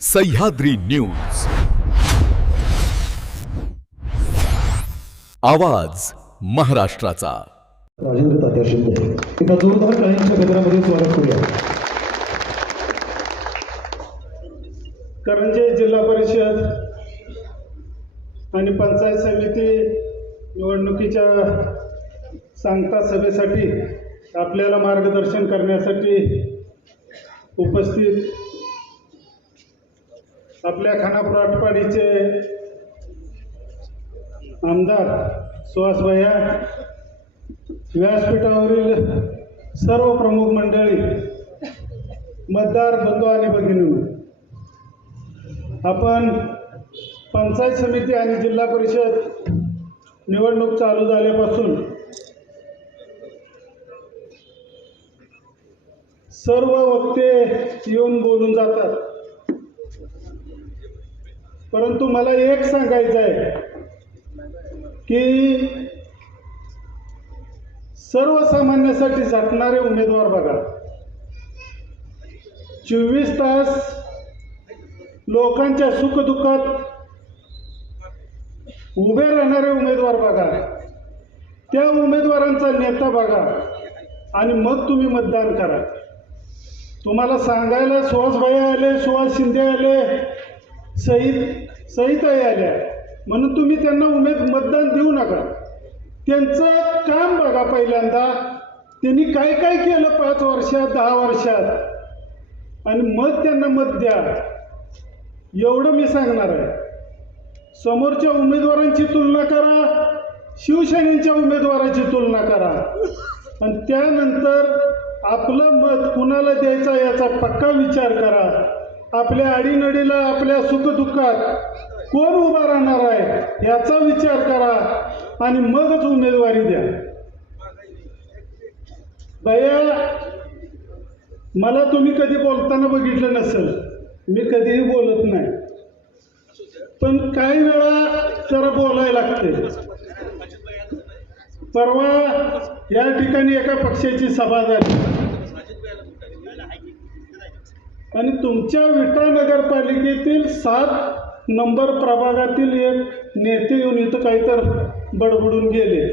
Sahyadri news, आवाज महाराष्ट्राचा। राजेंद्र तात्या शिंदे एका जोरदार टाळ्यांच्या गजरामध्ये स्वागत करूया। करंजे जिल्हा परिषद आणि पंचायत समिती निवडणुकीच्या सांगता सभेसाठी आपल्याला मार्गदर्शन करण्यासाठी उपस्थित आपल्या खानापूर आटपाडीचे आमदार सुहास भैया, व्यासपीठावरील सर्व प्रमुख मंडळी, मतदार बंधू आणि भगिनींनो, आपण पंचायत समिती आणि जिल्हा परिषद निवडणूक चालू झाल्यापासून सर्व वक्ते येऊन बोलून जातात, परंतु मला एक सांगायचं आहे की सर्वसामान्यासाठी झटणारे उमेदवार बघा, 24 तास लोकांच्या सुखदुःखात उभे राहणारे उमेदवार बघा, त्या उमेदवारांचा नेता बघा आणि मग तुम्ही मतदान करा। तुम्हाला सांगायला सुहास भैया आले, सुहास शिंदे आले, सहिताई आल्या म्हणून तुम्ही त्यांना मतदान देऊ नका। त्यांचं काम बघा, पहिल्यांदा त्यांनी काय काय केलं 5 वर्षात 10 वर्षात आणि मग त्यांना मत द्या, एवढं मी सांगणार आहे। समोरच्या उमेदवारांची तुलना करा, शिवसेनेच्या उमेदवाराची तुलना करा आणि त्यानंतर आपलं मत कुणाला द्यायचा याचा पक्का विचार करा। आपल्या अडीनडीला, आपल्या सुखदुःखात कोण उभा राहणार आहे याचा विचार करा आणि मगच उमेदवारी द्या। भैया, मला तुम्ही कधी बोलताना बघितलं नसेल, मी कधीही बोलत नाही, पण काही वेळा जरा बोलायला लागते। परवा या ठिकाणी एका पक्षाची सभा झाली आणि तुमच्या विटा नगरपालिकेतील 7 नंबर प्रभागातील एक नेते येऊन इथं काहीतरी बडबडून गेले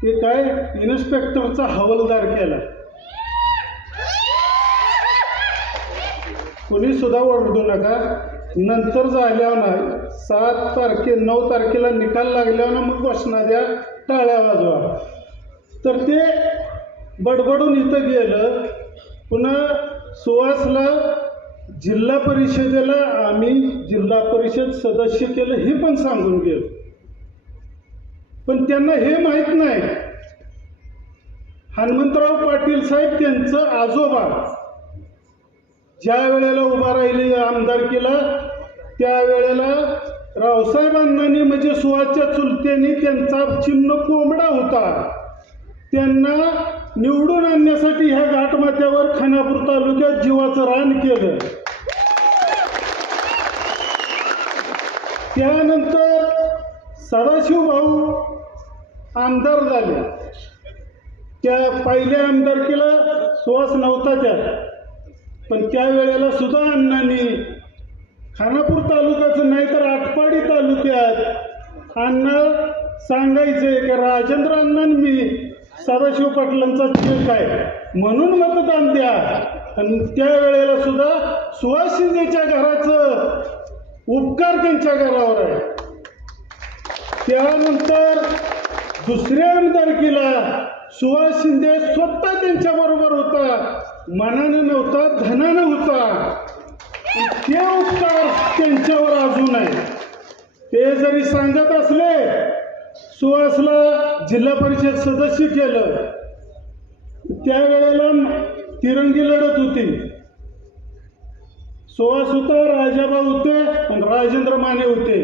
की काय इन्स्पेक्टरचा हवालदार केला। कोणी सुद्धा ओरडू नका, नंतर झाल्यावर ना 7 तारखे 9 तारखेला निकाल लागल्यावर ना मग घोषणा द्या, टाळ्या वाजवा। तर ते बडबडून इथं गेलं। पुन्हा सुहासला जिल्हा परिषदेला आम्ही जिल्हा परिषद सदस्य केलं हे पण सांगून गेलो, पण त्यांना हे माहीत नाही हनुमंतराव पाटील साहेब त्यांचं आजोबा ज्या वेळेला उभा राहिले आमदारकीला, त्यावेळेला रावसाहेबांनी म्हणजे सुहासच्या चुलत्यांनी त्यांचा चिन्ह कोंबडा होता, त्यांना निवडून आणण्यासाठी ह्या घाटमाथ्यावर खानापूर तालुक्यात जीवाचं रान केलं। त्यानंतर सदाशिव भाऊ आमदार झाले, त्या पहिल्या आमदारकीला सुहास नव्हता त्यात, पण त्यावेळेला सुद्धा अण्णांनी खानापूर तालुक्याचं नाही तर आटपाडी तालुक्यात अण्णा सांगायचे की राजेंद्र अण्णांनी मी सदाशिव पाटलांचा चेक आहे म्हणून मतदान द्या, आणि त्यावेळेला सुद्धा सुहास शिंदेच्या घराचं उपकार त्यांच्या घरावर आहे। त्यानंतर दुसऱ्या आमदारकीला सुहास शिंदे स्वतः त्यांच्याबरोबर होता, मनानं नव्हता धनानं होता, ते उपकार त्यांच्यावर अजून आहे। ते जरी सांगत असले सुहासला जिल्हा परिषद सदस्य केलं, त्यावेळेला तिरंगी लढत होती, सुहास होता, राजाबा होते आणि राजेंद्र माने होते,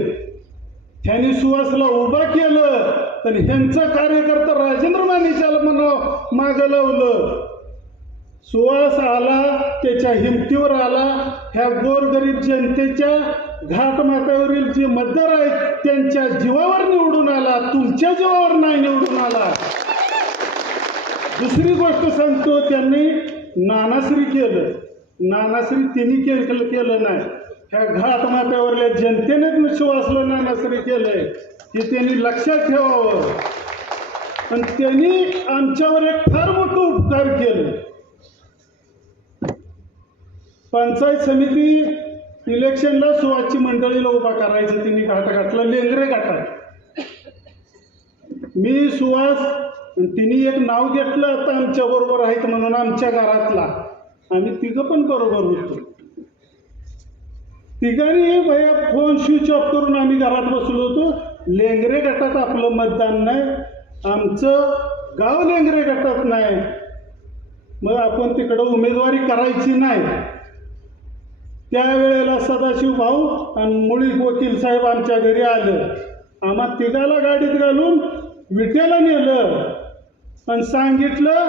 त्यांनी सुहासला उभा केलं आणि ह्यांचं कार्यकर्ता राजेंद्र मानेच्या मागं लावलं। सुहास आला, त्याच्या हिमतीवर आला, ह्या गोरगरीब जनतेच्या घाटमाथ्यावरील जे मतदार आहेत त्यांच्या जीवावर निवडून आला, तुमच्या जीवावर नाही निवडून आला। दुसरी गोष्ट सांगतो, त्यांनी नानाश्री केलं, नानाश्री तिने केलं नाही. ह्या घाट माथ्यावरल्या जनतेनेच विश्वासलं नानाश्री केलंय हे त्यांनी लक्षात ठेवावं. आणि त्यांनी आमच्यावर एक फार मोठं उपकार केलं. पंचायत समिती इलेक्शनला सुवासची मंडळीला उभा करायचं तिने घाटला लेंगरे घाटात. मी सुवास तिने एक नाव घेतलं आता आमच्या बरोबर आहेत म्हणून आमच्या घरातला. आम्ही तिघं पण बरोबर होतो. तिघांनी भैया फोन स्विच ऑफ करून आम्ही घरात बसलो होतो. लेंगरे गटात आपलं मतदान नाही, आमचं गाव लेंगरे गटात नाही, मग आपण तिकडं उमेदवारी करायची नाही. त्यावेळेला सदाशिव भाऊ आणि मुळी वकील साहेब आमच्या घरी आलं. आम्हा तिघाला गाडीत घालून विटेला नेलं आणि सांगितलं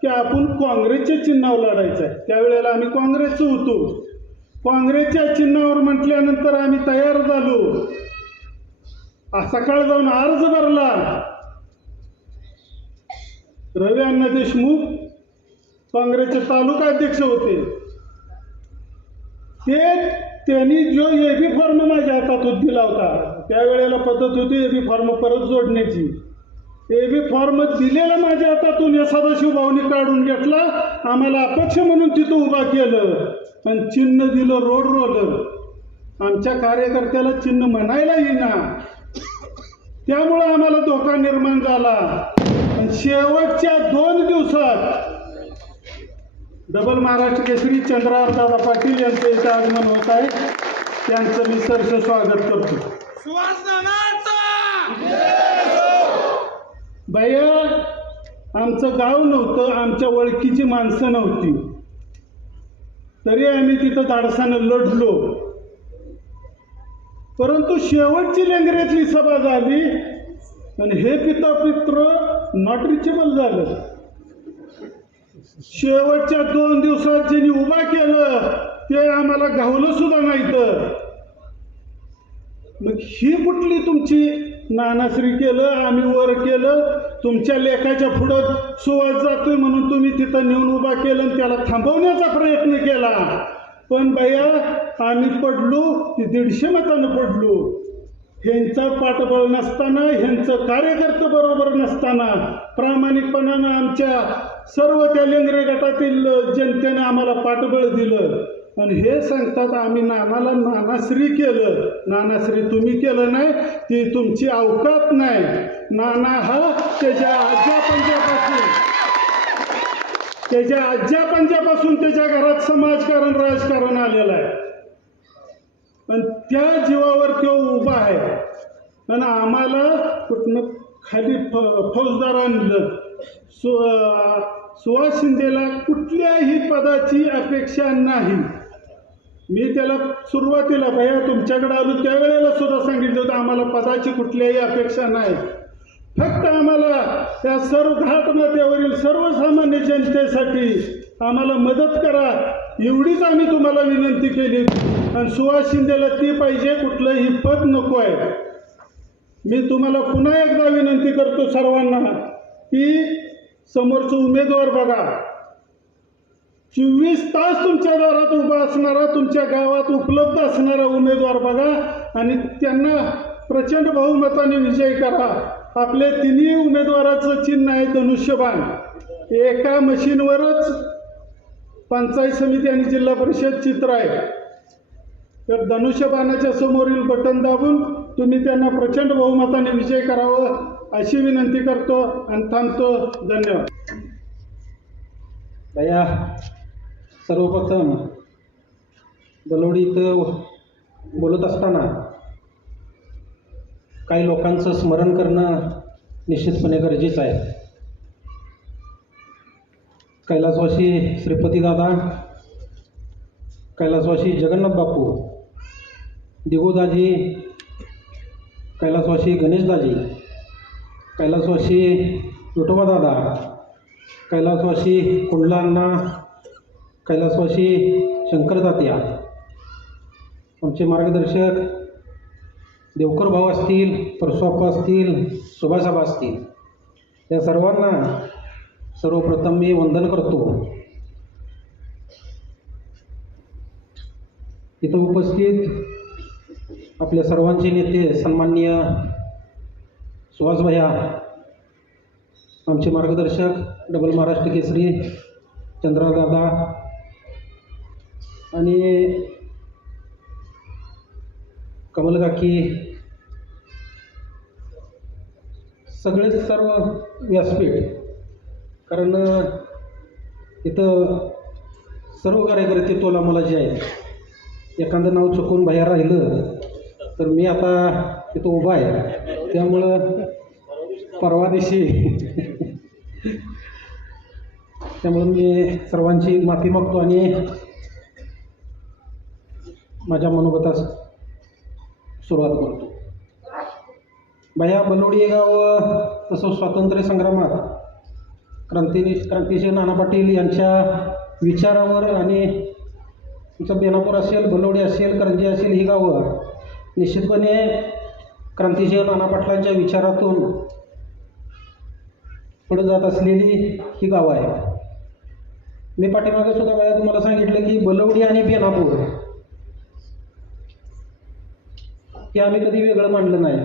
की आपण काँग्रेसच्या चिन्हावर लढायचं आहे. त्यावेळेला आम्ही काँग्रेसचं होतो. काँग्रेसच्या चिन्हावर म्हटल्यानंतर आम्ही तयार झालो. सकाळ जाऊन अर्ज भरला. रवी अण्णा देशमुख काँग्रेसचे तालुका अध्यक्ष होते. त्यांनी जो एबी फॉर्म माझ्या हातात दिला होता, त्यावेळेला पद्धत होती एबी फॉर्म परत जोडण्याची. एबी फॉर्म दिलेला माझ्या हातातून या सदाशिव भाऊनी काढून घेतला. आम्हाला अपक्ष म्हणून तिथं उभा केलं आणि चिन्ह दिलं रोड रोलर. आमच्या कार्यकर्त्याला चिन्ह म्हणायला येईना, त्यामुळं आम्हाला धोका निर्माण झाला. आणि शेवटच्या 2 दिवसात डबल महाराष्ट्र केसरी चंद्रावर दादा पाटील यांचं इथं आगमन होत आहे. त्यांचं मी सहर्ष स्वागत करतो. भैया आमचं गाव नव्हतं, आमच्या ओळखीची माणसं नव्हती, तरी आम्ही तिथं धाडसानं लढलो. परंतु शेवटची लेंगऱ्यातली सभा झाली आणि हे पितापुत्र नॉट रिचेबल झालं. शेवटच्या 2 दिवसात ज्यांनी उभा केलं ते आम्हाला गावलं सुद्धा नाही. तर मग ही कुठली तुमची नानाश्री केलं, आम्ही वर केलं, तुमच्या लेखाच्या पुढं सुवास जातोय म्हणून तुम्ही तिथं नेऊन उभा केलं आणि त्याला थांबवण्याचा प्रयत्न केला. पण भैया आम्ही पडलो ती 150 मतानं पडलो. ह्यांचा पाठबळ नसताना, ह्यांचं कार्यकर्ते बरोबर नसताना प्रामाणिकपणानं आमच्या सर्व त्या लेंगरे गटातील जनतेने आम्हाला पाठबळ दिलं. आणि हे सांगतात आम्ही नानाला नानाश्री केलं. नानाश्री तुम्ही केलं नाही, ती तुमची अवकात नाही. नाना हा त्याच्या आज्या-पंजापासून त्याच्या घरात समाजकारण राजकारण आलेलं आहे आणि त्या जीवावर तो उभा आहे. आणि आम्हाला कुठनं खाली फौजदार आणलं. सुहास शिंदेला कुठल्याही पदाची अपेक्षा नाही. मी त्याला सुरुवातीला भैया तुमच्याकडे आलो त्यावेळेला सुद्धा सांगितलं होतं आम्हाला पदाची कुठल्याही अपेक्षा नाही. फक्त आम्हाला त्या सर्व घाटमाथ्यावरील सर्वसामान्य जनतेसाठी आम्हाला मदत करा एवढीच आम्ही तुम्हाला विनंती केली. आणि सुहास शिंदेला ती पाहिजे, कुठलंही पद नको आहे. मी तुम्हाला पुन्हा एकदा विनंती करतो सर्वांना की समोरचं उमेदवार बघा. 24 तास तुमच्या दारात उभा असणारा, तुमच्या गावात उपलब्ध असणारा उमेदवार बघा आणि त्यांना प्रचंड बहुमताने विजयी करा. आपल्या तिन्ही उमेदवाराचं चिन्ह आहे धनुष्यबाण. एका मशीनवरच पंचायत समिती आणि जिल्हा परिषद चित्र आहे. तर धनुष्यबाणाच्या समोरील बटन दाबून तुम्ही त्यांना प्रचंड बहुमताने विजय करावं अशी विनंती करतो आणि थांबतो. धन्यवाद. भैया सर्वप्रथम बलवडी इथं बोलत असताना काही लोकांचं स्मरण करणं निश्चितपणे गरजेचं आहे. कैलासवासी श्रीपती दादा, कैलासवासी जगन्नाथ बापू, दिगोदाजी, कैलासवासी गणेशदाजी, कैलासवासी विठोबा दादा, कैलासवासी कुंडला अण्णा, कैलासवासी शंकरदात्या, आमचे मार्गदर्शक देवकर भाऊ असतील, परशुआप्पा असतील, सुभाषाबा असतील, या सर्वांना सर्वप्रथम मी वंदन करतो. इथं उपस्थित आपल्या सर्वांचे नेते सन्माननीय सुहास भैया, आमचे मार्गदर्शक डबल महाराष्ट्र केसरी चंद्रा दादा आणि कमल काकी, सगळेच सर्व व्यासपीठ, कारण इथं सर्व कार्यकर्ते तोलामोलाचे आहेत. एखादं नाव चुकून बाहेर राहिलं तर मी आता इथं उभा आहे, त्यामुळं परवा दिवशी त्यामुळं मी सर्वांची माफी मागतो आणि माझ्या मनोगतास सुरुवात करतो. भैया, बलोडी हे गाव तसं स्वातंत्र्य संग्रामात क्रांतिशील नाना पाटील यांच्या विचारावर आणि तुमचं बेनापूर असेल, बलोडी असेल, करंजी असेल, ही गावं निश्चितपणे क्रांतिशील नाना पाटलांच्या विचारातून पुढे जात असलेली ही गावं आहेत. मी पाठीमागे सुद्धा भैया तुम्हाला सांगितलं की बलवडी आणि बेनापूर हे आम्ही कधी वेगळं मानलं नाही,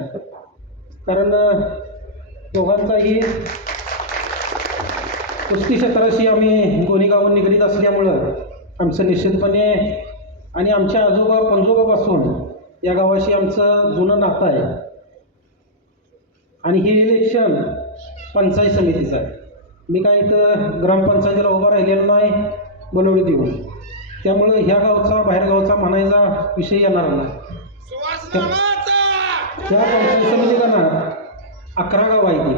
कारण दोघांचाही कुस्ती क्षेत्राशी आम्ही दोन्ही गावं निगडीत असल्यामुळं आमचं निश्चितपणे आणि आमच्या आजोबा पणजोबापासून या गावाशी आमचं जुनं नातं आहे. आणि हे इलेक्शन पंचायत समितीचं आहे. मी काय इथं ग्रामपंचायतीला उभा राहिलेलं नाही बलवडी देऊन, त्यामुळं ह्या गावचा बाहेरगावचा म्हणायचा विषय येणार नाही. त्या पंचायत समितीला ना 11 गाव आहे ती.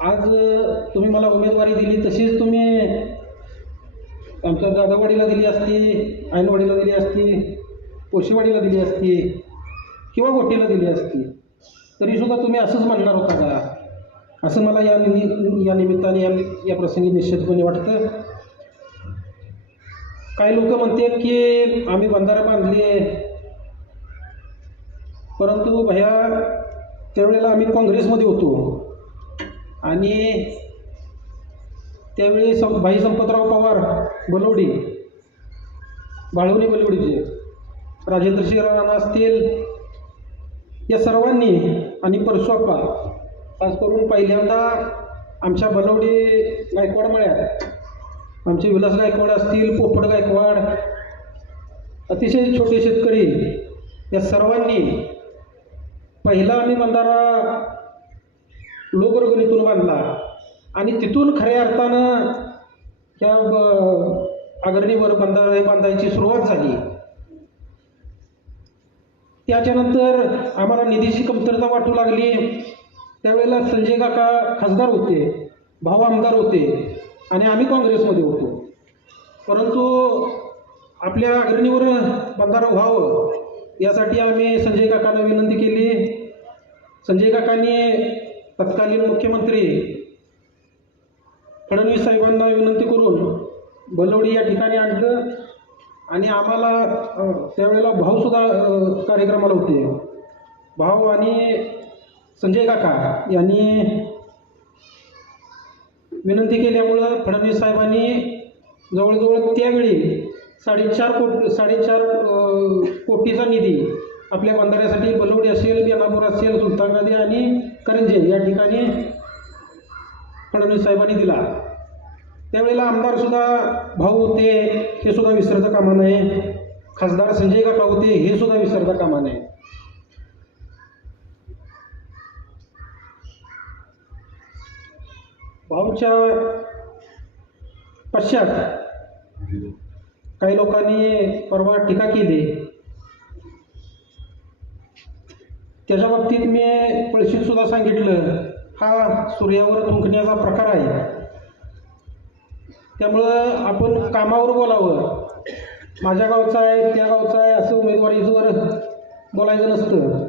आज तुम्ही मला उमेदवारी दिली तशीच तुम्ही आमच्या दादावाडीला दिली असती, ऐनवाडीला दिली असती, पोशीवाडीला दिली असती किंवा गोटीला दिली असती, तरीसुद्धा तुम्ही असंच म्हणणार होता का, असं मला या निमित्ताने या प्रसंगी निश्चितपणे वाटतं. काही लोक म्हणतात की आम्ही बंधारे बांधले, परंतु भैया त्यावेळेला आम्ही काँग्रेसमध्ये होतो आणि त्यावेळी भाई संपतराव पवार बलवडी, बाळवणी बलवडीचे, राजेंद्र सिंह राणा असतील, या सर्वांनी आणि परशुआप्पा खास करून पहिल्यांदा आमच्या बलवडी गायकवाड मळ्यात आमचे विलास गायकवाड असतील, पोपट गायकवाड, अतिशय छोटे शेतकरी, या सर्वांनी पहिला आम्ही बंधारा लोकवर्गणीतून बांधला आणि तिथून खऱ्या अर्थानं ह्या अग्रणीवर बंधारे बांधायची सुरुवात झाली. त्याच्यानंतर आम्हाला निधीची कमतरता वाटू लागली. त्यावेळेला संजय काका खासदार होते, भाऊ आमदार होते आणि आम्ही काँग्रेसमध्ये होतो. परंतु आपल्या अग्रणीवर बंधारा व्हावं यासाठी आम्ही संजय काकांना विनंती केली. संजय काकांनी तत्कालीन मुख्यमंत्री फडणवीस साहेबांना विनंती करून बलवडी या ठिकाणी आणलं आणि आम्हाला त्यावेळेला भाऊसुद्धा कार्यक्रमाला होते. भाऊ आणि संजय काका यांनी विनंती केल्यामुळं फडणवीस साहेबांनी जवळजवळ त्यावेळी 4.5 कोटीचा निधी आपल्या बंधाऱ्यासाठी बलवडी असेल, बेनापूर असेल, सुलतानगादी आणि करंजे या ठिकाणी फडणवीस साहेबांनी दिला. त्यावेळेला आमदारसुद्धा भाऊ होते, हे सुद्धा विसरता कामा नये. खासदार संजय काका होते, हे सुद्धा विसरता कामा नये. भाऊच्या पश्चात काही लोकांनी परवा टीका केली. त्याच्या बाबतीत मी पळशीत सुद्धा सांगितलं, हा सूर्यावर थुंकण्याचा प्रकार आहे. त्यामुळं आपण कामावर बोलावं. माझ्या गावचा आहे, त्या गावचा आहे असं उमेदवारीवर बोलायचं नसतं,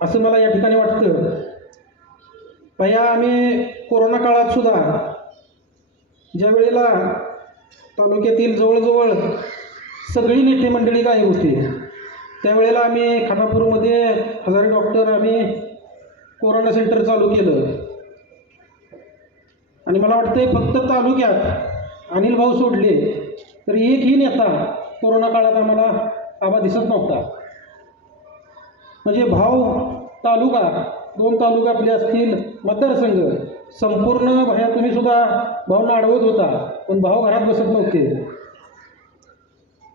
असं मला या ठिकाणी वाटतं. भैया, आम्ही कोरोना काळात सुद्धा ज्या वेळेला तालुक्यातील जवळजवळ सगळी नेते मंडळी गायब होती, त्यावेळेला आम्ही खानापूरमध्ये हजारे डॉक्टर आम्ही कोरोना सेंटर चालू केलं. आणि मला वाटतं फक्त तालुक्यात अनिल भाऊ सोडले तर एकही नेता कोरोना काळात आम्हाला आबा दिसत नव्हता. म्हणजे भाव तालुका 2 तालुका आपले असतील, मतदारसंघ संपूर्ण भया तुम्ही सुद्धा भाऊंना अडवत होता, पण भाऊ घरात बसत नव्हते.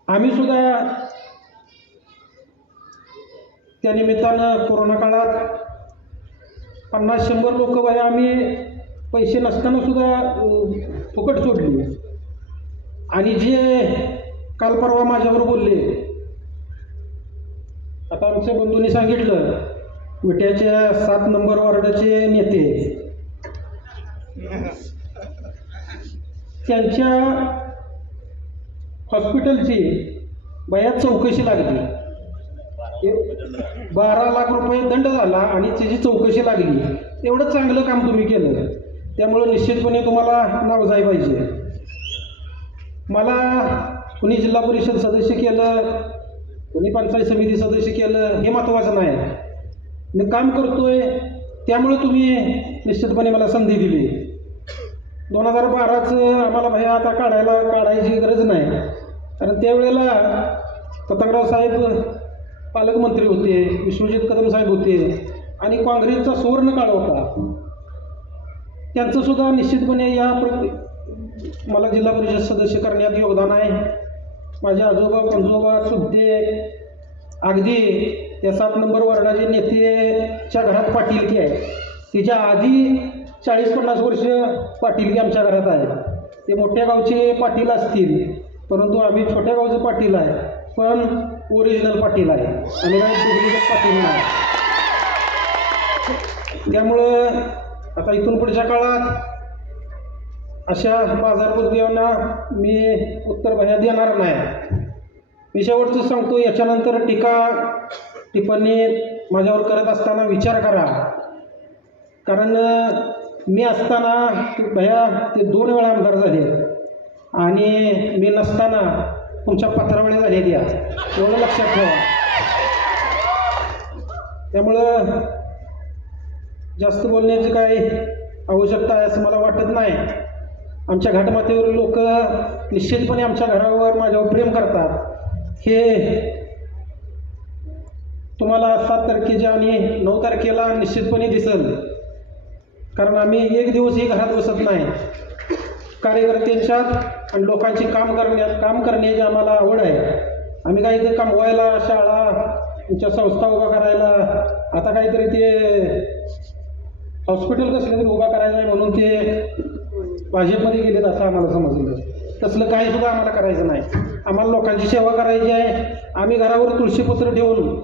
आम्ही सुद्धा त्या निमित्तानं कोरोना काळात 50-100 लोक भया आम्ही पैसे नसताना सुद्धा फुकट सोडली. आणि जे काल परवा माझ्यावर बोलले, आता आमच्या बंधूंनी सांगितलं, विट्याच्या 7 नंबर वॉर्डाचे नेते, त्यांच्या हॉस्पिटलची बयात चौकशी लागली. 12 लाख रुपये दंड झाला आणि त्याची चौकशी लागली. एवढं चांगलं काम तुम्ही केलं, त्यामुळं निश्चितपणे तुम्हाला नाव जाय पाहिजे. मला कुणी जिल्हा परिषद सदस्य केलं, कुणी पंचायत समिती सदस्य केलं, हे महत्त्वाचं नाही. मी काम करतोय त्यामुळे तुम्ही निश्चितपणे मला संधी दिली. 2012चं आम्हाला भया आता काढायची गरज नाही, कारण त्यावेळेला पतंगराव साहेब पालकमंत्री होते, विश्वजित कदम साहेब होते आणि काँग्रेसचा सुवर्ण काळ होता. त्यांचं सुद्धा निश्चितपणे मला जिल्हा परिषद सदस्य करण्यात योगदान आहे. माझे आजोबा पणजोबा सुद्धा अगदी त्या 7 नंबर वॉर्डाचे नेतेच्या घरात पाटीलकी आहे. तिच्या आधी 40-50 वर्ष पाटीलकी आमच्या घरात आहे. ते मोठ्या गावचे पाटील असतील, परंतु आम्ही छोट्या गावचे पाटील आहे, पण ओरिजिनल पाटील आहे आणि काही डुप्लिकेट पाटील नाही. त्यामुळं आता इथून पुढच्या काळात अशा बाजारपेठेंना मी उत्तर भया देणार नाही. मी शेवटचं सांगतो, याच्यानंतर टिप्पणी माझ्यावर करत असताना विचार करा, कारण मी असताना भया ते 2 वेळा आमदार झाले आणि मी नसताना तुमच्या पत्रावळ्या झाल्या द्या, एवढं लक्षात ठेवा. त्यामुळं जास्त बोलण्याची काय आवश्यकता आहे असं मला वाटत नाही. आमच्या घाटमाथ्यावरील लोक निश्चितपणे आमच्या घरावर माझ्यावर प्रेम करतात. हे तुम्हाला 7 तारखेच्या आणि 9 तारखेला निश्चितपणे दिसेल, कारण आम्ही एक दिवसही घरात बसत नाही. कार्यकर्त्यांच्यात आणि लोकांची काम करण्याची आम्हाला आवड आहे. आम्ही काही ते कमवायला, शाळा, तुमच्या संस्था उभा करायला, आता काहीतरी ते हॉस्पिटल कसलं तरी उभा करायचं आहे म्हणून ते भाजपमध्ये गेलेत असं आम्हाला समजलं. तसलं काही सुद्धा आम्हाला करायचं नाही. आम्हाला लोकांची सेवा करायची आहे. आम्ही घरावर तुळशीपत्र ठेवून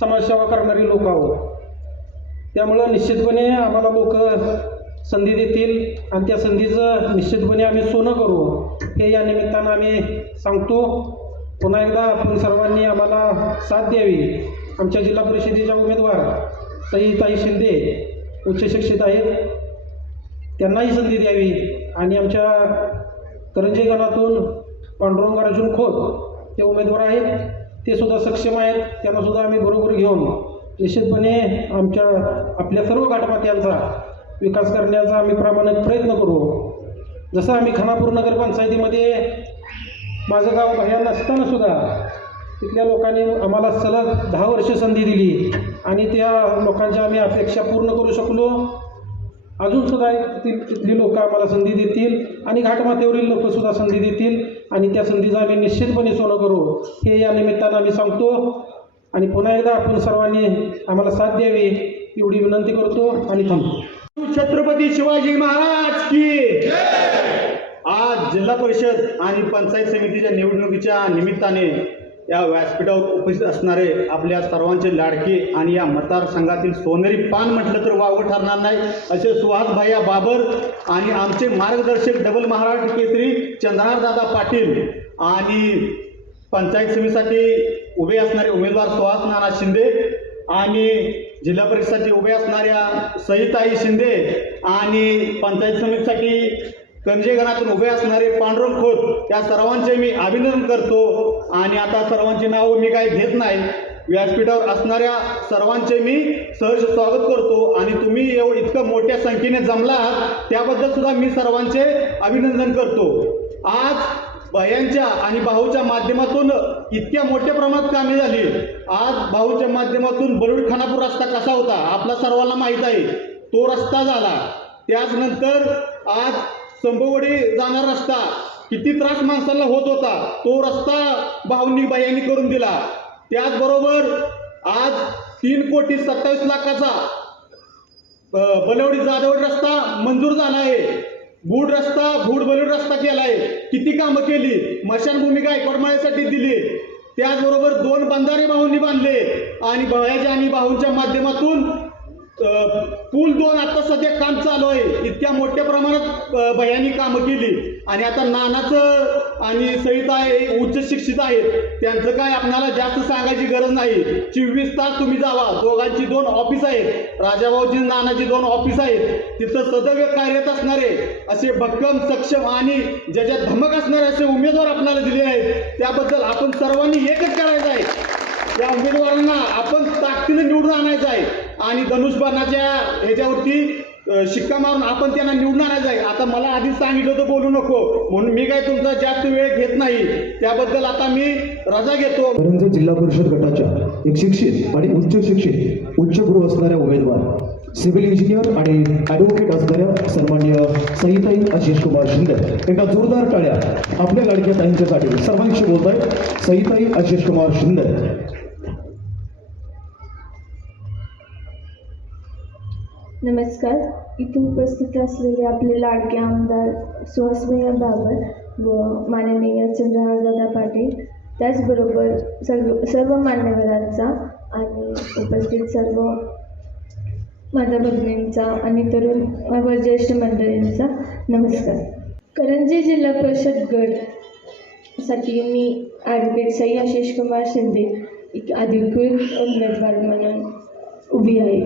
समाजसेवा करणारी लोक आहोत. त्यामुळं निश्चितपणे आम्हाला लोक संधी देतील आणि त्या संधीचं निश्चितपणे आम्ही सोनं करू, हे या निमित्तानं आम्ही सांगतो. पुन्हा एकदा आपण सर्वांनी आम्हाला साथ द्यावी. आमच्या जिल्हा परिषदेच्या उमेदवार ताई शिंदे उच्च शिक्षित आहेत, त्यांनाही संधी द्यावी. आणि आमच्या करंजी गणातून पांडुरंग अर्जुन खोत ते उमेदवार आहेत, ते सुद्धा सक्षम आहेत. त्यांना सुद्धा आम्ही बरोबर घेऊन निश्चितपणे आपल्या सर्व घाटमाथ्यांचा विकास करण्याचा आम्ही प्रामाणिक प्रयत्न करू. जसं आम्ही खानापूर नगर पंचायतीमध्ये माझं गाव भया नसताना सुद्धा तिथल्या लोकांनी आम्हाला सलग 10 वर्ष संधी दिली आणि त्या लोकांच्या आम्ही अपेक्षा पूर्ण करू शकलो. अजून सुद्धा तिथली लोक आम्हाला संधी देतील आणि घाटमाथ्यावरील लोकसुद्धा संधी देतील आणि त्या संधीचं आम्ही निश्चितपणे सोनं करू, हे या निमित्तानं आम्ही सांगतो. आणि पुन्हा एकदा आपण सर्वांनी आम्हाला साथ द्यावी एवढी विनंती करतो आणि थांबतो. छत्रपती शिवाजी महाराज की. आज जिल्हा परिषद आणि पंचायत समितीच्या निवडणुकीच्या निमित्ताने या व्यासपीठावर उपस्थित असणारे आपल्या सर्वांचे लाडके आणि या मतदारसंघातील सोनेरी पान म्हटलं तर वावगं ठरणार नाही असे सुहास भैया बाबर आणि आमचे मार्गदर्शक डबल महाराष्ट्र केसरी चंद्रहारदादा पाटील आणि पंचायत समितीसाठी उभे असणारे उमेदवार सुहास नाना शिंदे आणि जिल्हा परिषदेसाठी उभे असणाऱ्या सईताई शिंदे आणि पंचायत समितीसाठी करंजी गणातून उभे असणारे पांडुरंग खोत, या सर्वांचे मी अभिनंदन करतो. आणि आता सर्वांची नावं मी काही घेत नाही. व्यासपीठावर असणाऱ्या सर्वांचे मी सहर्ष स्वागत करतो आणि तुम्ही इतकं मोठ्या संख्येने जमला आहात त्याबद्दल सुद्धा मी सर्वांचे अभिनंदन करतो. आज भयांच्या आणि भाऊच्या माध्यमातून इतक्या मोठ्या प्रमाणात कामे झाली. आज भाऊच्या माध्यमातून बलुड खानापूर रस्ता कसा होता आपला सर्वांना माहीत आहे, तो रस्ता झाला. त्याचनंतर आज संभवडी जाणारा रस्ता किती त्रास माणसाला होत होता, तो रस्ता भाऊंनी भयांनी करून दिला. त्याचबरोबर आज 3,27,00,000चा बलवडी जाधवडी रस्ता मंजूर झाला आहे. बूड बलवडी रस्ता केला आहे. किती कामं केली, स्मशानभूमी गायकवाडमाळ्यासाठी दिली. त्याचबरोबर 2 बंधारे भाऊंनी बांधले आणि भयाच्या आणि भाऊंच्या माध्यमातून पूल 2 आता सध्या काम चालू आहे. इतक्या मोठ्या प्रमाणात भयांनी कामं केली. आणि आता नानाचं आणि सहिता हे उच्च शिक्षित आहेत, त्यांचं काय आपल्याला जास्त सांगायची गरज नाही. 24 तास तुम्ही जावा, दोघांची 2 ऑफिस आहेत, राजाभाऊची नानाची 2 ऑफिस आहेत. तिथं सदैव कार्यरत असणारे असे भक्कम सक्षम आणि ज्याच्यात धमक असणारे असे उमेदवार आपल्याला दिले आहेत. त्याबद्दल आपण सर्वांनी एकच करायचं आहे, या उमेदवारांना आपण ताकदीने निवडून आणायचं आहे आणि धनुष्यबाणाच्या ह्याच्यावरती शिक्का मारून आपण त्यांना निवडून आणायचं आहे. आता मला आधीच सांगितलं होतं बोलू नको, म्हणून मी काय तुमचा जास्त वेळ घेत नाही. त्याबद्दल आता मी रजा घेतो. करंज जिल्हा परिषद गटाच्या एक शिक्षित आणि उच्च शिक्षित उच्चगुरू असणाऱ्या उमेदवार सिव्हिल इंजिनियर आणि ॲडव्होकेट असणाऱ्या सन्माननीय सईताई आशिष कुमार शिंदे एका जोरदार टाळ्या आपल्या लाडक्या ताईंच्यासाठी सर्वांशी बोलत आहेत. सईताई आशिष कुमार शिंदे. नमस्कार. इथे उपस्थित असलेले आपले लाडके आमदार सुहासभैया बाबर व माननीय चंद्रहारदादा पाटील, त्याचबरोबर सर्व मान्यवरांचा आणि उपस्थित सर्व माता भगिनींचा आणि तरुण व ज्येष्ठ मंडळींचा नमस्कार. करंजी जिल्हा परिषद गटसाठी मी ॲडव्होकेट सई आशिष कुमार शिंदे एक अधिकृत उमेदवार म्हणून उभी आहे.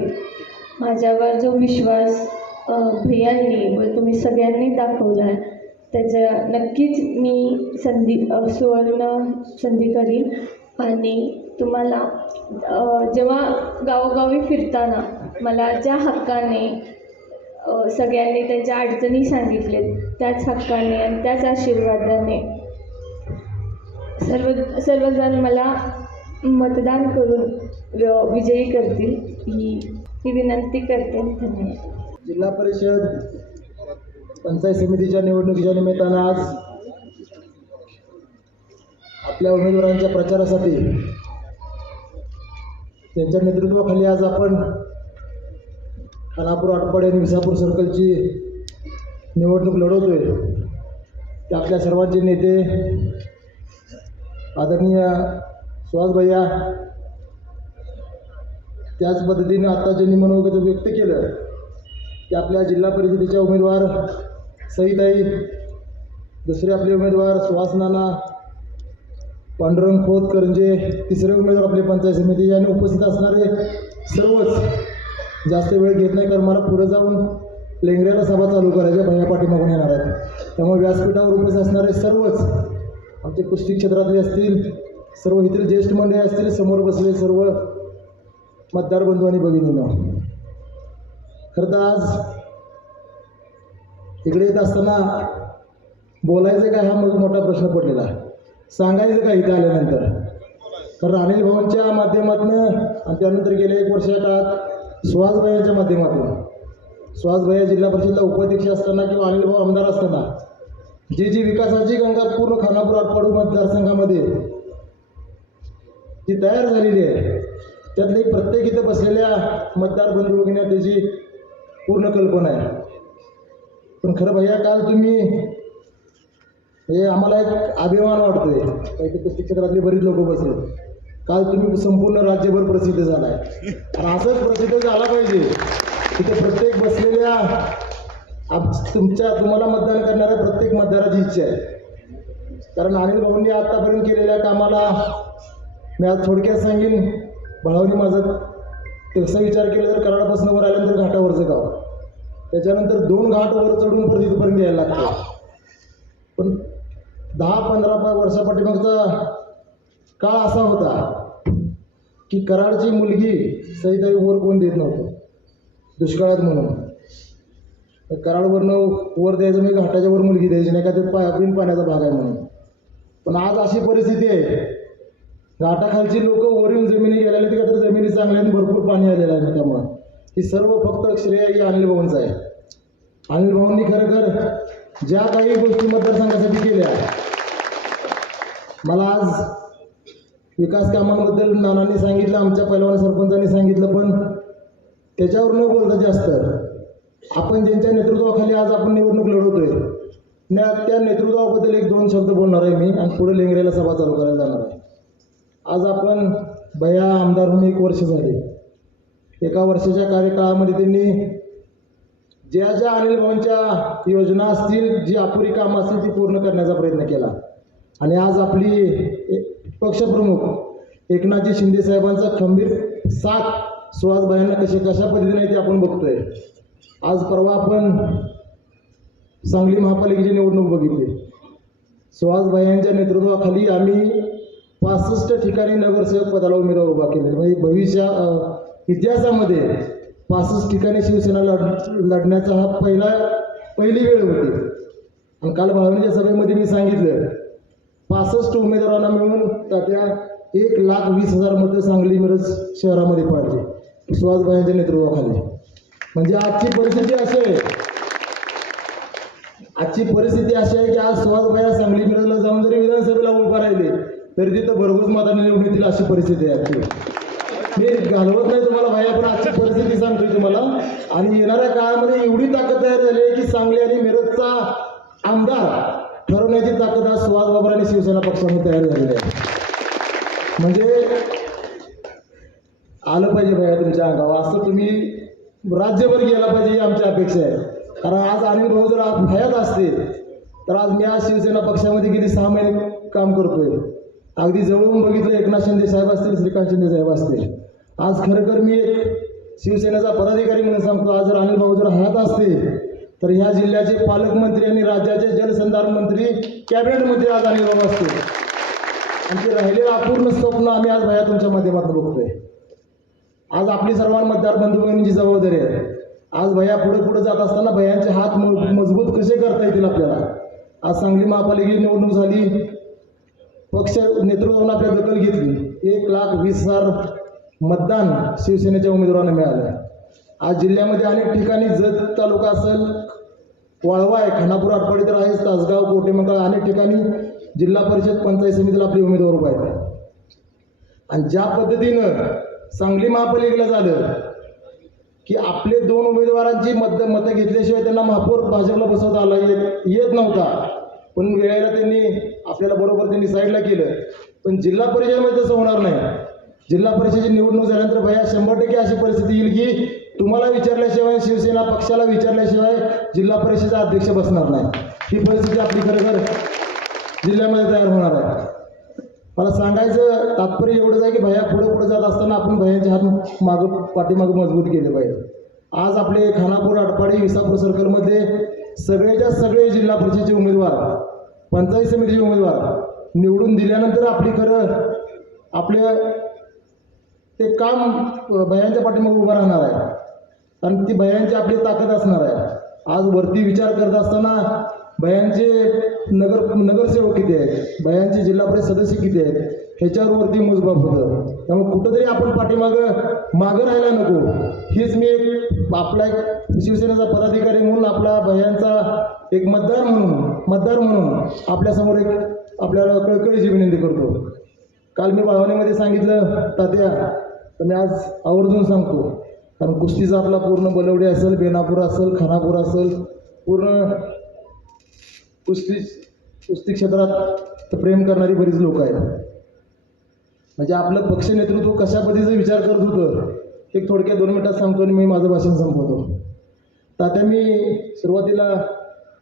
माझ्यावर जो विश्वास भैयांनी व तुम्ही सगळ्यांनी दाखवला आहे, त्याचा नक्कीच मी सुवर्ण संधी करीन. आणि तुम्हाला जेव्हा गावोगावी फिरताना मला ज्या हक्काने सगळ्यांनी त्यांच्या अडचणी सांगितलेत, त्याच हक्काने आणि त्याच आशीर्वादाने सर्वजण मला मतदान करून विजयी करतील ही विनंती करते. धन्यवाद. जिल्हा परिषद पंचायत समितीच्या निवडणुकीच्या निमित्तानं आज आपल्या उमेदवारांच्या प्रचारासाठी त्यांच्या नेतृत्वाखाली आज आपण खानापूर, आटपाडी आणि विसापूर सर्कलची निवडणूक लढवतोय. ते आपल्या सर्वांचे नेते आदरणीय सुहास भैया, त्याच पद्धतीने आता ज्यांनी मनोगत व्यक्त केलं ते आपल्या जिल्हा परिषदेच्या उमेदवार सईताई, दुसरे आपले उमेदवार सुहास नाना, पांडुरंग खोत करंजे, तिसरे उमेदवार आपले पंचायत समिती आणि उपस्थित असणारे सर्वच. जास्त वेळ घेत नाही कारण मला पुढे जाऊन लेंगऱ्याला सभा चालू करायच्या भैया पाठीमागून येणार आहेत. त्यामुळे व्यासपीठावर उपस्थित असणारे सर्वच आमचे कुस्ती क्षेत्रातले असतील, सर्व इतर ज्येष्ठ मंडळी असतील, समोर बसले सर्व मतदार बंधू आणि भगिनींनो, खरं तर आज इकडे येत असताना बोलायचं काय हा मोठा प्रश्न पडलेला आहे. सांगायचं काय इथे आल्यानंतर, कारण अनिल भाऊंच्या माध्यमातून आणि त्यानंतर गेल्या 1 वर्षाच्या काळात सुहास भैयांच्या माध्यमातून, सुहास भैया जिल्हा परिषदला उपाध्यक्ष असताना किंवा अनिल भाऊ आमदार असताना जी विकासाची गंगा पूर्ण खानापूर, आटपाडी मतदारसंघामध्ये जी तयार झालेली आहे, त्यातले प्रत्येक इथं बसलेल्या मतदार बंधू भगिनी त्याची पूर्ण कल्पना आहे. पण खरं भैया, काल तुम्ही हे आम्हाला एक अभिमान वाटतोय, काही कुस्ती क्षेत्रातले बरीच लोक बसले, काल तुम्ही संपूर्ण राज्यभर प्रसिद्ध झालाय आणि असंच प्रसिद्ध झाला पाहिजे. तिथे प्रत्येक बसलेल्या तुम्हाला मतदान करणाऱ्या प्रत्येक मतदाराची इच्छा आहे. कारण अनिल भाऊंनी आतापर्यंत केलेल्या कामाला मी आज थोडक्यात सांगेन. भावांनी माझं तसं विचार केला तर कराडापासून वर आल्यानंतर घाटावरचं गाव, त्याच्यानंतर 2 घाट वर चढून परत इथपर्यंत यायला लागतं. पण 10-15 वर्षापाठीमागचा काळ असा होता की कराडची मुलगी सईताई वर कोण देत नव्हतं दुष्काळात म्हणून. कराडवरनं वर द्यायचं, मी घाटाच्या वर मुलगी द्यायची नाही का, ते बिन पाण्याचा भाग आहे म्हणून. पण आज अशी परिस्थिती आहे, घाटाखालची लोक वरून जमिनी गेलेले आहेत का तर जमिनी चांगल्या आणि भरपूर पाणी आलेलं आहे. त्यामुळं ही सर्व फक्त श्रेय ही अनिल भाऊंचं आहे. अनिल भाऊंनी खरोखर ज्या काही गोष्टी मतदारसंघासाठी केल्या, मला आज विकास कामांबद्दल नानांनी सांगितलं, आमच्या पहिलवान सरपंचांनी सांगितलं, पण त्याच्यावर न बोलता जास्त आपण ज्यांच्या नेतृत्वाखाली आज आपण निवडणूक लढवतोय त्या नेतृत्वाबद्दल 1-2 शब्द बोलणार आहे मी आणि पुढे लेंगऱ्याला सभा चालू करायला जाणार आहे. आज आपण भैया आमदार होऊन 1 वर्ष झाले. 1 वर्षाच्या कार्यकाळामध्ये त्यांनी ज्या अनिल भाऊंच्या योजना असतील, जी अपुरी कामं असतील ती पूर्ण करण्याचा प्रयत्न केला. आणि आज आपली पक्षप्रमुख एकनाथजी शिंदे साहेबांचा खंबीर साथ सुहासभाईंना कशा पद्धतीने ते आपण बघतोय. आज परवा आपण सांगली महापालिकेची निवडणूक बघितली. सुहासभाईंच्या नेतृत्वाखाली आम्ही 65 ठिकाणी नगरसेवक पदाला उमेदवार उभा केले. म्हणजे इतिहासामध्ये 65 ठिकाणी शिवसेना लढण्याचा हा पहिली वेळ होती. आणि काल भावनेच्या सभेमध्ये मी सांगितलं 65 उमेदवारांना मिळून त्या 1,20,000 मतं सांगली मिरज शहरामध्ये पाडली सुहासभाईंच्या नेतृत्वाखाली. म्हणजे आजची परिस्थिती अशी आहे की आज सुहासभाई सांगली मिरजला जाऊन जरी विधानसभेला उभा राहिले तरी तिथं भरघोस मताने निवडून येतील अशी परिस्थिती आहे आजची. मी घालवत नाही तुम्हाला भाया, पण आजची परिस्थिती सांगतोय तुम्हाला. आणि येणाऱ्या काळामध्ये एवढी ताकद तयार झाली आहे की सांगली आणि मिरजचा आमदार ठरवण्याची ताकद आज सुहास बाबर आणि शिवसेना पक्षामध्ये तयार झालेली आहे. म्हणजे आलं पाहिजे भाया तुमच्या अंगावर, असं तुम्ही राज्यभर गेला पाहिजे ही आमची अपेक्षा आहे. कारण आज अनिल भाऊ जर आज भयात असते तर आज मी आज शिवसेना पक्षामध्ये गेली 6 महिने काम करतोय. अगदी जवळून बघितलं एकनाथ शिंदे साहेब असतील, श्रीकांत शिंदे साहेब असतील. आज खरोखर मी एक शिवसेनेचा पदाधिकारी म्हणून सांगतो, आज जर अनिल भाऊ जर हयात असते तर ह्या जिल्ह्याचे पालकमंत्री आणि राज्याचे जलसंधारण मंत्री, कॅबिनेट मंत्री आज अनिल भाऊ असते. आणि ते राहिलेलं अपूर्ण स्वप्न आम्ही आज भया तुमच्या माध्यमातून बघतोय. आज आपली सर्वांना मतदार बंधू भगिनींची जबाबदारी आहे. आज भया पुढे जात असताना भयांचे हात मजबूत कसे करता येतील आपल्याला. आज सांगली महापालिकेची निवडणूक झाली, पक्ष नेतृत्वाने आपल्या दखल घेतली. 1,20,000 मतदान शिवसेनेच्या उमेदवारांना मिळालं. आज जिल्ह्यामध्ये अनेक ठिकाणी जत तालुका असेल, वाळवा आहे, खानापूर आटपाडी तर आहेच, तासगाव, कोटेमंगळ अनेक ठिकाणी जिल्हा परिषद पंचायत समितीला आपले उमेदवार उभा आहेत. आणि ज्या पद्धतीनं सांगली महापालिकेला झालं की आपले 2 उमेदवारांची मतं घेतल्याशिवाय त्यांना महापौर भाजपला बसवता आला येत नव्हता. पण वेळेला त्यांनी आपल्याला बरोबर त्यांनी साईडला केलं. पण जिल्हा परिषदेमध्ये तसं होणार नाही. जिल्हा परिषदेची निवडणूक झाल्यानंतर भया 100% अशी परिस्थिती येईल की तुम्हाला विचारल्याशिवाय, शिवसेना पक्षाला विचारल्याशिवाय जिल्हा परिषदेचा अध्यक्ष बसणार नाही. ही परिस्थिती आपली खरोखर जिल्ह्यामध्ये तयार होणार आहे. मला सांगायचं तात्पर्य एवढंच आहे की भया पुढे जात असताना आपण भयांचे हात पाठीमागं मजबूत केले पाहिजे. आज आपले खानापूर, आटपाडी, विसापूर सर्कलमध्ये सगळेच्या सगळे जिल्हा परिषदेचे उमेदवार, पंचायत समितीचे उमेदवार निवडून दिल्यानंतर आपली खरं आपले ते काम भयांच्या पाठीमागे उभं राहणार आहे. आणि ती भयांची आपली ताकद असणार आहे. आज वरती विचार करत असताना भयांचे नगरसेवक किती आहेत, भयांचे जिल्हा परिषद सदस्य किती आहेत, ह्याच्यावरती मोजमाप होतं. त्यामुळे कुठंतरी आपण मागं राहायला नको. हीच मी आपला एक शिवसेनेचा पदाधिकारी म्हणून, आपला भयांचा एक मतदार म्हणून आपल्यासमोर एक आपल्याला कळकळीची विनंती करतो. काल मी बाळवणीमध्ये सांगितलं तात्या, तर मी आज आवर्जून सांगतो. कारण कुस्तीचा आपला पूर्ण बलवडे असेल, बेनापूर असेल, खानापूर असेल, पूर्ण कुस्ती क्षेत्रात प्रेम करणारी बरीच लोक आहेत. म्हणजे आपलं पक्ष नेतृत्व कशा पद्धतीचा विचार करत होतं एक थोडक्यात 2 मिनिटात सांगतो आणि मी माझं भाषण संपवतो. तात्या, मी सुरुवातीला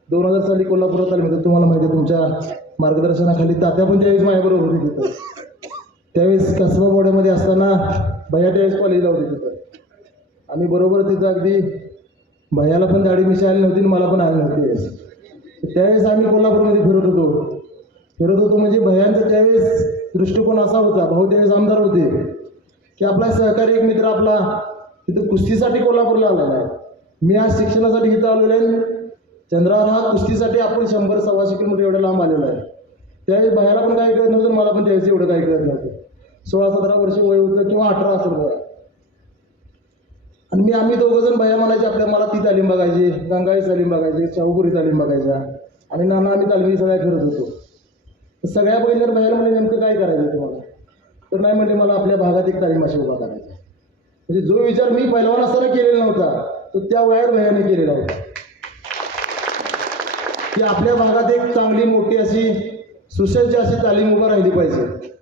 2000 साली कोल्हापुरात आले होते. तुम्हाला माहिती आहे, तुमच्या मार्गदर्शनाखाली तात्या पण त्यावेळेस माझ्याबरोबर होते तिथं. त्यावेळेस कसबा बोर्डामध्ये असताना भैया त्यावेळेस कॉलेजला होते तिथं. आम्ही बरोबर तिथं अगदी भैयाला पण दाढी मिशी आली नव्हती आणि मला पण आली नव्हती. त्यावेळेस आम्ही कोल्हापूरमध्ये फिरत होतो म्हणजे भयांचा त्यावेळेस दृष्टिकोन असा होता, भाऊ त्यावेळेस आमदार होते, की आपला सहकारी एक मित्र आपला तिथं कुस्तीसाठी कोल्हापूरला आलेला आहे. मी आज शिक्षणासाठी इथं आलेलो आहे. चंद्रहार हा कुस्तीसाठी आपण 100-125 किलोमीटर एवढ्या लांब आलेला आहे. त्यावेळी बाहेरला पण काही कळत नव्हतं, मला पण त्यावेळेस एवढं काही कळत नव्हतं. 16-17 वर्ष वय होतं किंवा 18 असेल वय. आणि आम्ही दोघं जण भैया म्हणायचे आपल्या, मला ती तालीम बघायची, गंगाई तालीम बघायची, शाहूपुरी तालीम बघायच्या, आणि नाना आम्ही तालमी सगळ्या करत होतो. तर सगळ्या पहिल्यावर भैया म्हणजे नेमकं काय करायचं तुम्हाला, तर नाही म्हणजे मला आपल्या भागात एक तालीम अशी उभा करायचा. म्हणजे जो विचार मी पहिलवान असताना केलेला नव्हता तो त्या वयात भैयाने केलेला होता, की आपल्या भागात एक चांगली मोठी अशी सुसज्ज अशी तालीम उभा राहिली पाहिजे.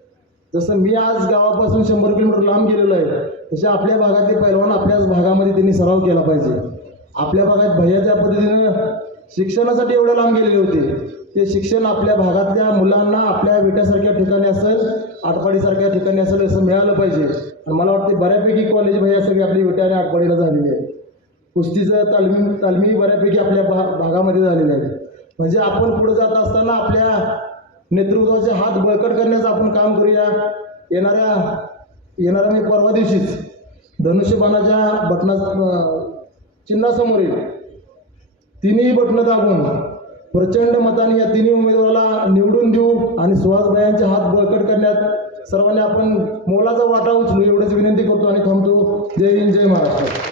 जसं मी आज गावापासून 100 किलोमीटर लांब गेलेलो आहे, तसे आपल्या भागातले पैलवान आपल्याच भागामध्ये त्यांनी सराव केला पाहिजे. आपल्या भागात भैया ज्या पद्धतीनं शिक्षणासाठी एवढं लांब गेलेले होते, ते शिक्षण आपल्या भागातल्या मुलांना आपल्या विट्यासारख्या ठिकाणी असेल, आटपाडीसारख्या ठिकाणी असेल असं मिळालं पाहिजे. आणि मला वाटते बऱ्यापैकी कॉलेज भैया सगळी आपली विट्या आणि आटपाडीला झालेली आहे. कुस्तीचं तालमी बऱ्यापैकी आपल्या भागामध्ये झालेली आहे. म्हणजे आपण पुढे जात असताना आपल्या नेतृत्वाचे हात बळकट करण्याचं आपण काम करूया. येणाऱ्या मी परवा दिवशीच धनुष्यबाणाच्या चिन्हासमोरील तिन्ही बटणं दाबून प्रचंड मताने या तिन्ही उमेदवाराला निवडून देऊ आणि सुहासभाईंचे हात बळकट करण्यात सर्वांनी आपण मोलाचा वाटा उचलू एवढीच विनंती करतो आणि थांबतो. जय हिंद, जय महाराष्ट्र.